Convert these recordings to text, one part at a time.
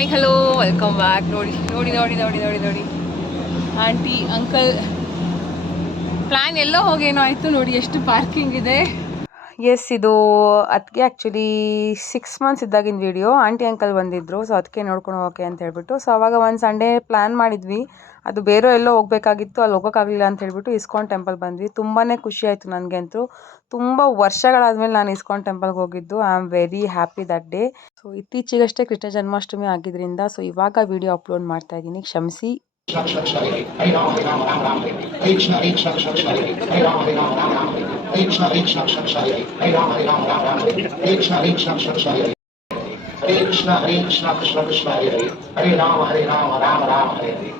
Hi hello welcome back ನೋಡಿ ನೋಡಿ ನೋಡಿ ನೋಡಿ ನೋಡಿ ನೋಡಿ. ಆಂಟಿ ಅಂಕಲ್ ಪ್ಲ್ಯಾನ್ ಎಲ್ಲೋ ಹೋಗೇನೋ ಆಯಿತು ನೋಡಿ, ಎಷ್ಟು ಪಾರ್ಕಿಂಗ್ ಇದೆ. ಎಸ್ ಇದು ಅದಕ್ಕೆ ಆ್ಯಕ್ಚುಲಿ ಸಿಕ್ಸ್ ಮಂತ್ಸ್ ಇದ್ದಾಗಿನ ವಿಡಿಯೋ ಆಂಟಿ ಅಂಕಲ್ ಬಂದಿದ್ದರು ಸೊ ಅದಕ್ಕೆ ನೋಡ್ಕೊಂಡು ಹೋಗೋಕೆ ಅಂತ ಹೇಳ್ಬಿಟ್ಟು. ಸೊ ಅವಾಗ ಒಂದು ಸಂಡೇ ಪ್ಲ್ಯಾನ್ ಮಾಡಿದ್ವಿ. ಅದು ಬೇರೆ ಎಲ್ಲೋ ಹೋಗಬೇಕಾಗಿತ್ತು, ಅಲ್ಲಿ ಹೋಗೋಕ್ಕಾಗಲಿಲ್ಲ ಅಂತ ಹೇಳ್ಬಿಟ್ಟು ಇಸ್ಕಾನ್ ಟೆಂಪಲ್ ಬಂದ್ವಿ. ತುಂಬಾ ಖುಷಿ ಆಯಿತು ನನಗಂತೂ. ತುಂಬ ವರ್ಷಗಳಾದಮೇಲೆ ನಾನು ಇಸ್ಕಾನ್ ಟೆಂಪಲ್ಗೆ ಹೋಗಿದ್ದು. I am very happy that day so ಇತ್ತೀಚೆಗಷ್ಟೇ ಕೃಷ್ಣ ಜನ್ಮಾಷ್ಟಮಿ ಆಗಿದ್ರಿಂದ ಸೊ ಇವಾಗ ವಿಡಿಯೋ ಅಪ್ಲೋಡ್ ಮಾಡ್ತಾ ಇದ್ದೀನಿ. ಕ್ಷಮಿಸಿ. ಹರಿ ಕೃಷ್ಣ ಹರಿ ಕೃಷ್ಣ ಕೃಷ್ಣ ಕೃಷ್ಣ ಪ್ರಸಾದ್ ಬಾರಿ ಹರಿ ನಾಮ ಹರಿ ರಾಮ ರಾಮ ರಾಮ ಹರಿ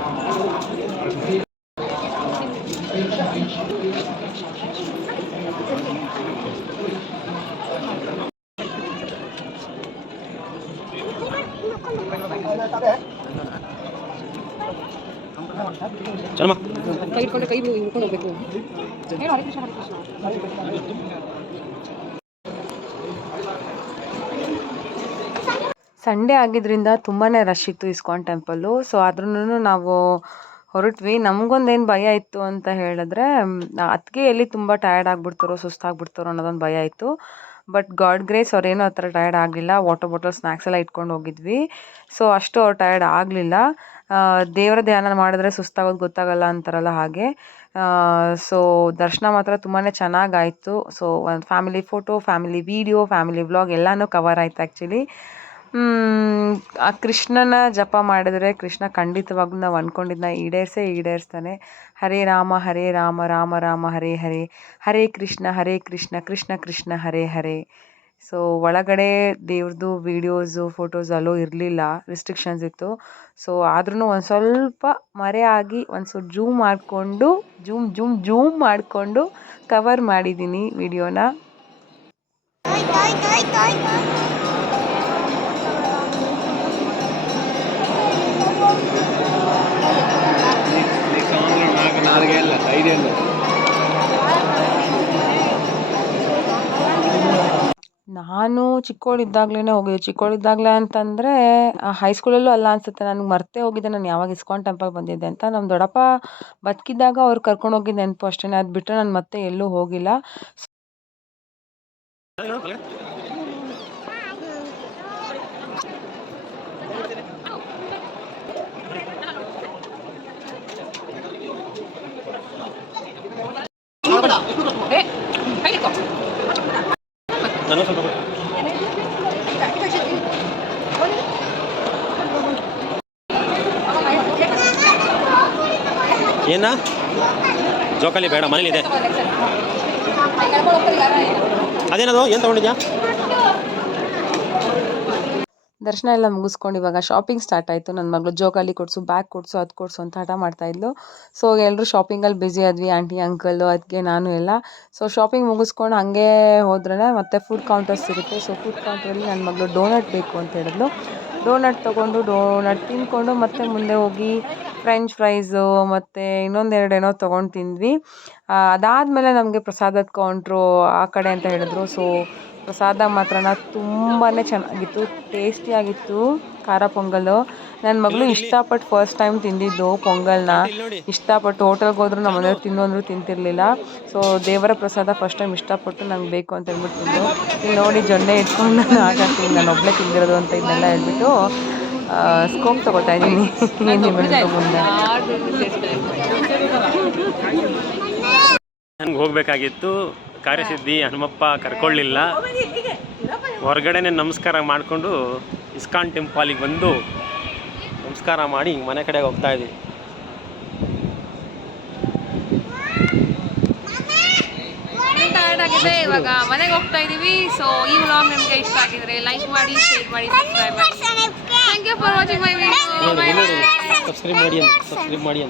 ಚಲಮ್ಮ. ಕೈ ಇಟ್ಕೊಂಡೆ ಕೈ ಹಿಡ್ಕೊಂಡು ಹೋಗ್ಬೇಕು. ಹೇಳು ಹರೇ ಕೃಷ್ಣ ಹರೇ ಕೃಷ್ಣ ಸಂಡೇ ಆಗಿದ್ದರಿಂದ ತುಂಬಾ ರಶ್ ಇತ್ತು ಇಸ್ಕಾನ್ ಟೆಂಪಲ್ಲು ಸೊ ಆದ್ರೂ ನಾವು ಹೊರಟ್ವಿ. ನಮಗೊಂದೇನು ಭಯ ಇತ್ತು ಅಂತ ಹೇಳಿದ್ರೆ ಅತ್ತಿಗೆ ಎಲ್ಲಿ ತುಂಬ ಟಯರ್ಡ್ ಆಗಿಬಿಡ್ತಾರೋ ಸುಸ್ತಾಗ್ಬಿಡ್ತಾರೋ ಅನ್ನೋದೊಂದು ಭಯ ಇತ್ತು. ಬಟ್ ಗಾಡ್ ಗ್ರೇಸ್ ಅವ್ರೇನೂ ಆ ಥರ ಟಯರ್ಡ್ ಆಗಲಿಲ್ಲ. ವಾಟರ್ ಬಾಟಲ್ ಸ್ನ್ಯಾಕ್ಸ್ ಎಲ್ಲ ಇಟ್ಕೊಂಡು ಹೋಗಿದ್ವಿ. ಸೊ ಅಷ್ಟು ಅವ್ರು ಟಯರ್ಡ್ ಆಗಲಿಲ್ಲ. ದೇವರ ಧ್ಯಾನ ಮಾಡಿದ್ರೆ ಸುಸ್ತಾಗೋದು ಗೊತ್ತಾಗಲ್ಲ ಅಂತಾರಲ್ಲ ಹಾಗೆ. ಸೊ ದರ್ಶನ ಮಾತ್ರ ತುಂಬಾ ಚೆನ್ನಾಗಾಯಿತು ಸೊ ಒಂದು family photo family video family vlog ಎಲ್ಲನೂ ಕವರ್ ಆಯ್ತು ಆ್ಯಕ್ಚುಲಿ ಆ ಕೃಷ್ಣನ ಜಪ ಮಾಡಿದ್ರೆ ಕೃಷ್ಣ ಖಂಡಿತವಾಗ್ಲೂ ನಾವು ಅಂದ್ಕೊಂಡಿದ್ದನ್ನ ಈಡೇರಿಸೇ ಈಡೇರಿಸ್ತಾನೆ. ಹರೇ ರಾಮ ಹರೇ ರಾಮ ರಾಮ ರಾಮ, ಹರೇ ಹರೇ ಹರೇ ಕೃಷ್ಣ ಹರೇ ಕೃಷ್ಣ ಕೃಷ್ಣ ಕೃಷ್ಣ, ಹರೇ ಹರೇ. ಸೊ ಒಳಗಡೆ ದೇವ್ರದ್ದು ವೀಡಿಯೋಸು ಫೋಟೋಸ್ ಅಲ್ಲೂ ಇರಲಿಲ್ಲ ರಿಸ್ಟ್ರಿಕ್ಷನ್ಸ್ ಇತ್ತು. ಸೊ ಆದ್ರೂ ಒಂದು ಸ್ವಲ್ಪ ಮರೆ ಆಗಿ ಒಂದು ಸ್ವಲ್ಪ ಜೂಮ್ ಮಾಡಿಕೊಂಡು, ಜೂಮ್ ಜೂಮ್ ಜೂಮ್ ಮಾಡಿಕೊಂಡು ಕವರ್ ಮಾಡಿದ್ದೀನಿ ವಿಡಿಯೋನ నాలుగేళ్ళ ఐదేళ్ళు ನಾನು ಚಿಕ್ಕವಳಿದ್ದಾಗಲೇ ಹೋಗಿದ್ದೆ ಚಿಕ್ಕವಳಿದ್ದಾಗಲೇ ಅಂತಂದರೆ ಹೈಸ್ಕೂಲಲ್ಲೂ ಅಲ್ಲ ಅನಿಸುತ್ತೆ ನನಗೆ ಮರ್ತೇ ಹೋಗಿದ್ದೆ ನಾನು ಯಾವಾಗ ಇಸ್ಕಾನ್ ಟೆಂಪಲ್ ಬಂದಿದ್ದೆ ಅಂತ ನಮ್ಮ ದೊಡ್ಡಪ್ಪ ಬದುಕಿದ್ದಾಗ ಅವ್ರು ಕರ್ಕೊಂಡು ಹೋಗಿದ್ದು ನೆನಪು ಅಷ್ಟೇ ಅದು ಬಿಟ್ಟರೆ ನಾನು ಮತ್ತೆ ಎಲ್ಲೂ ಹೋಗಿಲ್ಲ ಏನ? ಜೋಕಾಲಿ ಬೇಡ, ಮನೇಲಿದೆ. ಅದೇನದು? ಏನು ತೊಗೊಂಡಿದ್ಯಾ? ದರ್ಶನ ಎಲ್ಲ ಮುಗಿಸ್ಕೊಂಡು ಇವಾಗ ಶಾಪಿಂಗ್ ಸ್ಟಾರ್ಟ್ ಆಯಿತು. ನನ್ನ ಮಗಳು ಜೋಕಾಲಿ ಕೊಡಿಸು ಬ್ಯಾಗ್ ಕೊಡಿಸು, ಅದು ಕೊಡಿಸು ಅಂತ ಹಠ ಮಾಡ್ತಾಯಿದ್ಲು ಸೊ ಎಲ್ಲರೂ ಶಾಪಿಂಗಲ್ಲಿ ಬ್ಯುಸಿ ಆದ್ವಿ ಆಂಟಿ ಅಂಕಲ್ಲು ಅದಕ್ಕೆ ನಾನು ಎಲ್ಲ. ಸೊ ಶಾಪಿಂಗ್ ಮುಗಿಸ್ಕೊಂಡು ಹಾಗೆ ಹೋದ್ರೆ ಮತ್ತೆ ಫುಡ್ ಕೌಂಟರ್ಸ್ ಸಿಗುತ್ತೆ. ಸೊ ಫುಡ್ ಕೌಂಟ್ರಲ್ಲಿ ನನ್ನ ಮಗಳು ಡೋನಟ್ ಬೇಕು ಅಂತ ಹೇಳಿದ್ಲು. ಡೋನಟ್ ತೊಗೊಂಡು ಡೋನಟ್ ತಿಂದ್ಕೊಂಡು ಮತ್ತೆ ಮುಂದೆ ಹೋಗಿ ಫ್ರೆಂಚ್ ಫ್ರೈಸು ಮತ್ತು ಇನ್ನೊಂದೆರಡು ಏನೋ ತೊಗೊಂಡು ತಿಂದ್ವಿ. ಅದಾದಮೇಲೆ ನಮಗೆ ಪ್ರಸಾದದ ಕೌಂಟ್ರು ಆ ಕಡೆ ಅಂತ ಹೇಳಿದ್ರು. ಸೊ ಪ್ರಸಾದ ಮಾತ್ರನ ತುಂಬಾ ಚೆನ್ನಾಗಿತ್ತು ಟೇಸ್ಟಿಯಾಗಿತ್ತು ಖಾರ ಪೊಂಗಲ್ಲು. ನನ್ನ ಮಗಳು ಇಷ್ಟಪಟ್ಟು ಫಸ್ಟ್ ಟೈಮ್ ತಿಂದಿದ್ದು ಪೊಂಗಲ್ನ. ಇಷ್ಟಪಟ್ಟು ಹೋಟೆಲ್ಗೆ ಹೋದ್ರು ನಮ್ಮ ಮನೆಯವ್ರು ತಿನ್ನು ಅಂದರೂ ತಿಂತಿರಲಿಲ್ಲ. ಸೊ ದೇವರ ಪ್ರಸಾದ ಫಸ್ಟ್ ಟೈಮ್ ಇಷ್ಟಪಟ್ಟು ನಂಗೆ ಬೇಕು ಅಂತ ಹೇಳ್ಬಿಟ್ಟು ತಿಂದು. ಇಲ್ಲಿ ನೋಡಿ ಜೊನ್ನೆ ಇಟ್ಕೊಂಡು ನಾನು ಆಗಾಡ್ತೀನಿ ನಾನು ಒಬ್ಬಳೇ ತಿಂದಿರೋದು ಅಂತ ಇದನ್ನೆಲ್ಲ ಹೇಳ್ಬಿಟ್ಟು ಸ್ಕೋಪ್ ತಗೋತಾ ಇದ್ದೀನಿ. ಮುಂದೆ. ನನಗೆ ಹೋಗಬೇಕಾಗಿತ್ತು. ಕಾರ್ಯಸಿದ್ಧಿ ಹನುಮಪ್ಪ ಕರ್ಕೊಳ್ಳಿಲ್ಲ. ಹೊರಗಡೆನೆ ನಮಸ್ಕಾರ ಮಾಡಿಕೊಂಡು ಇಸ್ಕಾನ್ ಟೆಂಪಲಿಗೆ ಬಂದು ನಮಸ್ಕಾರ ಮಾಡಿ ಮನೆ ಕಡೆಗೆ ಹೋಗ್ತಾ ಇದ್ದೀವಿ ಇವಾಗ ಮನೆಗೆ ಹೋಗ್ತಾ ಇದೀವಿ. ಸೊ ಈ ವ್ಲಾಗ್ ನಿಮಗೆ ಇಷ್ಟ ಆಗಿದ್ರೆ ಲೈಕ್ ಮಾಡಿ ಶೇರ್ ಮಾಡಿ ಸಬ್ಸ್ಕ್ರೈಬ್ ಮಾಡಿ. Thank you for watching my video subscribe ಮಾಡಿ ಸಬ್ಸ್ಕ್ರೈಬ್ ಮಾಡಿ